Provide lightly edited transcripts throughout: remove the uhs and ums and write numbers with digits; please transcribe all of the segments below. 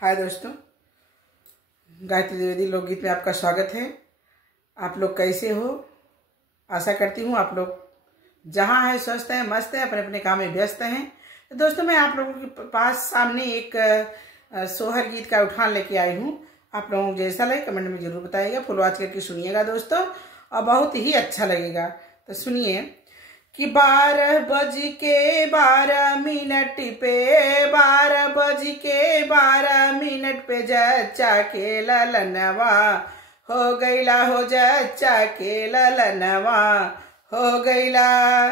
हाय दोस्तों, गायत्री द्विवेदी लोकगीत में आपका स्वागत है। आप लोग कैसे हो? आशा करती हूँ आप लोग जहाँ हैं स्वस्थ हैं, मस्त हैं, अपने अपने काम में व्यस्त हैं। तो दोस्तों, मैं आप लोगों के पास सामने एक सोहर गीत का उठान लेके आई हूँ। आप लोगों को जैसा लगे कमेंट में जरूर बताइएगा, फुल वॉच करके सुनिएगा दोस्तों, और बहुत ही अच्छा लगेगा। तो सुनिए कि 12:12 पे 12:12 पे जच्चा के ललनवा हो गईला, हो जच्चा के ललनवा हो गईला।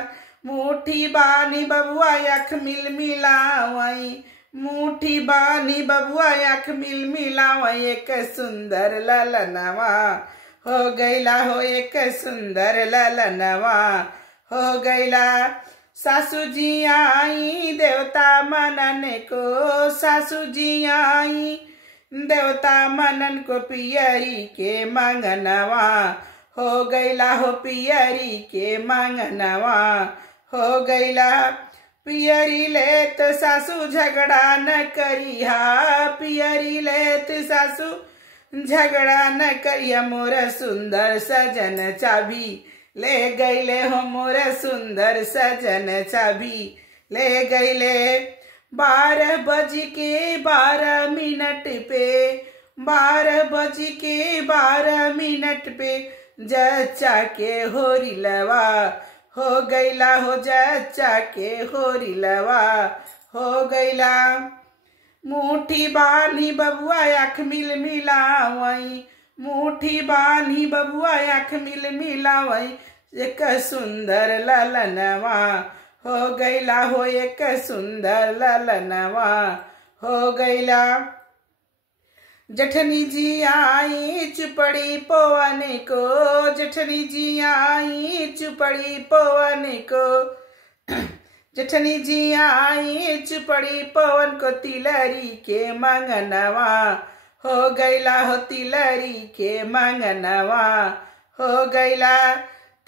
मुट्ठी बानी बबुआ अख मिल मिलावई, मुट्ठी बानी बबुआ अख मिल मिलावई, एक सुंदर ललनवा हो गईला, हो एक सुंदर ललनवा हो गईला। सासू जी आई देवता मनन को, सासू जी आई देवता मनन को, पियरी के मंगनवा हो गईला, हो पियरी के मंगनवा हो गईला। पियरी लेत सासू झगड़ा न करिहा, पियरी लेत सासू झगड़ा न करिया, मोर सुंदर सजन चाबी ले गईले, हो मोर सुंदर सजन चाबी ले गईले। 12:12 पे 12:12 पे जच्चा के होरिलवा हो गईला, हो जच्चा के होरिलवा हो गईला। मुट्ठी बानी बबुआ अख मिल मिलावई, मुट्ठी बानी बबुआ अख मिल मिलावई, एक सुंदर ललनवा हो गईला, हो एक सुंदर ललनवा हो गईला। जठनी जी आई चुपड़ी पवन को, जठनी जी आई चुपड़ी पवन को, जठनी जी आई चुपड़ी पवन को, तिलरी के मंगनवा हो गईला, हो तिलरी के मंगनवा हो गईला।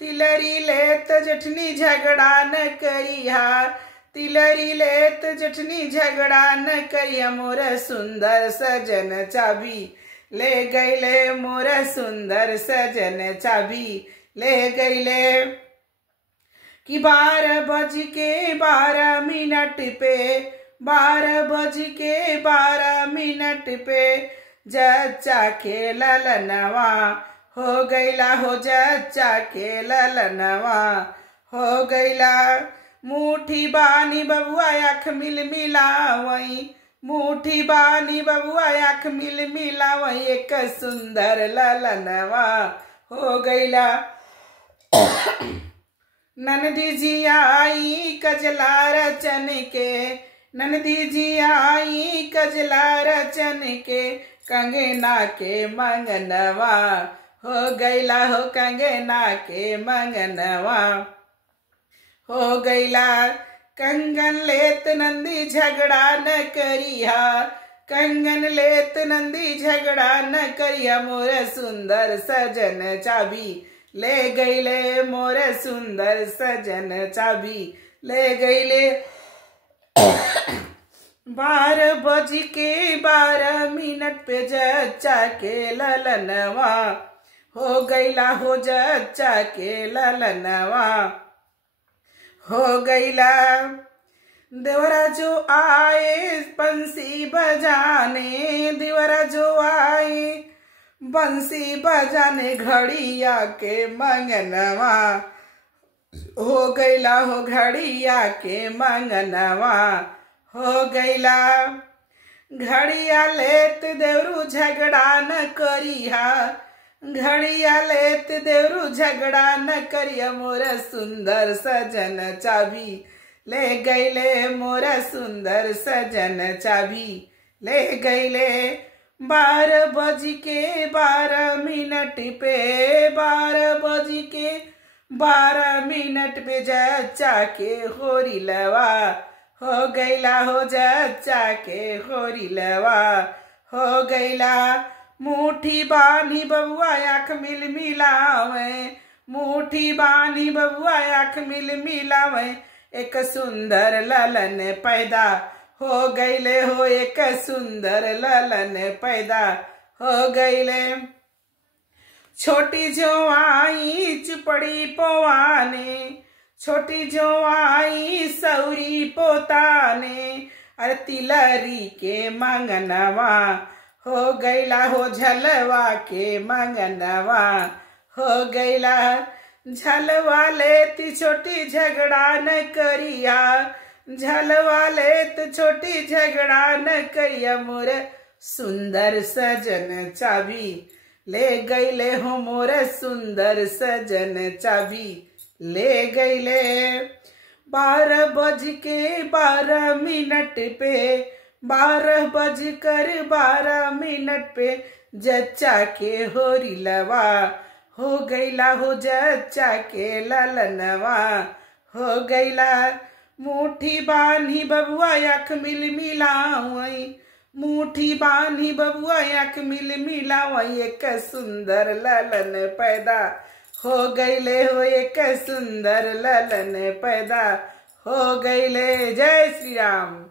तिलरी लेत जठनी झगड़ा न करिहा, तिलरी लेत जठनी झगड़ा न करिया, मोर सुंदर सजन चाबी ले गईले, मोर सुंदर सजन चाबी ले गईले। कि 12:12 पे 12:12 पे जच्चा के ललनवा हो गईला, हो जच्चा के ललनवा हो गईला। मुट्ठी बानी बबुआ अख मिल मिलावई, मुट्ठी बानी बबुआ अख मिल मिलावई, एक सुंदर ललनवा हो गईला। ननदी जी आई कजला रचन के, ननदी जी आई कजला रचन के, कंगना के मंगनवा हो गईला, हो कंगना के मंगनवा हो गईला। कंगन लेत नंदी झगड़ा न करिहा, कंगन लेत नंदी झगड़ा न करिया, मोर सुंदर सजन चाबी ले गईले, मोर सुंदर सजन चाबी ले गईले। 12:12 पे जच्चा के ललनवा हो गईला, हो जच्चा के ललनवा हो गईला। देवरा जो आए बंसी बजाने, देवरा जो आए बंसी बजाने, घड़िया के मंगनवा हो गईला, हो घड़िया के मंगनवा हो गईला। घड़िया लेत देवरू झगड़ा न करिहा, घड़िया लेत देवरू झगड़ा न करिया, मोर सुंदर सजन चाबी ले गईले, मोर सुंदर सजन चाबी ले गईले। 12:12 पे 12:12 पे जच्चा के होरिलवा हो गईला, हो जच्चा के होरिलवा हो गईला। मुट्ठी बानी बबुआ अख मिल मिलावे, मुट्ठी बानी बबुआ अख मिल मिलावे, एक सुंदर ललन पैदा हो गईले हो एक सुंदर ललन पैदा हो गईले। छोटी जो आई चुपड़ी पोवाने, छोटी जो आई सौरी पोताने, अरे तिलरी के मंगनवा हो गईला हो झलवा के मंगनवा हो गईला। झलवा लेती छोटी झगड़ा न करिया, झलवा लेत छोटी झगड़ा न करिया, मोर सुंदर सजन चाबी ले गईले हो, मोर सुंदर सजन चाबी ले गईले। 12:12 पे 12:12 पे जच्चा के होरी लवा हो गईला हो, जच्चा के ललनवा हो गईला। मुट्ठी बांधी बबुआ आँख मिल मिलावई, मुट्ठी बांधी बबुआ आँख मिल मिलावई, एक सुंदर ललन पैदा हो गईले हो, एक सुंदर ललन पैदा हो गईले। जय श्री राम।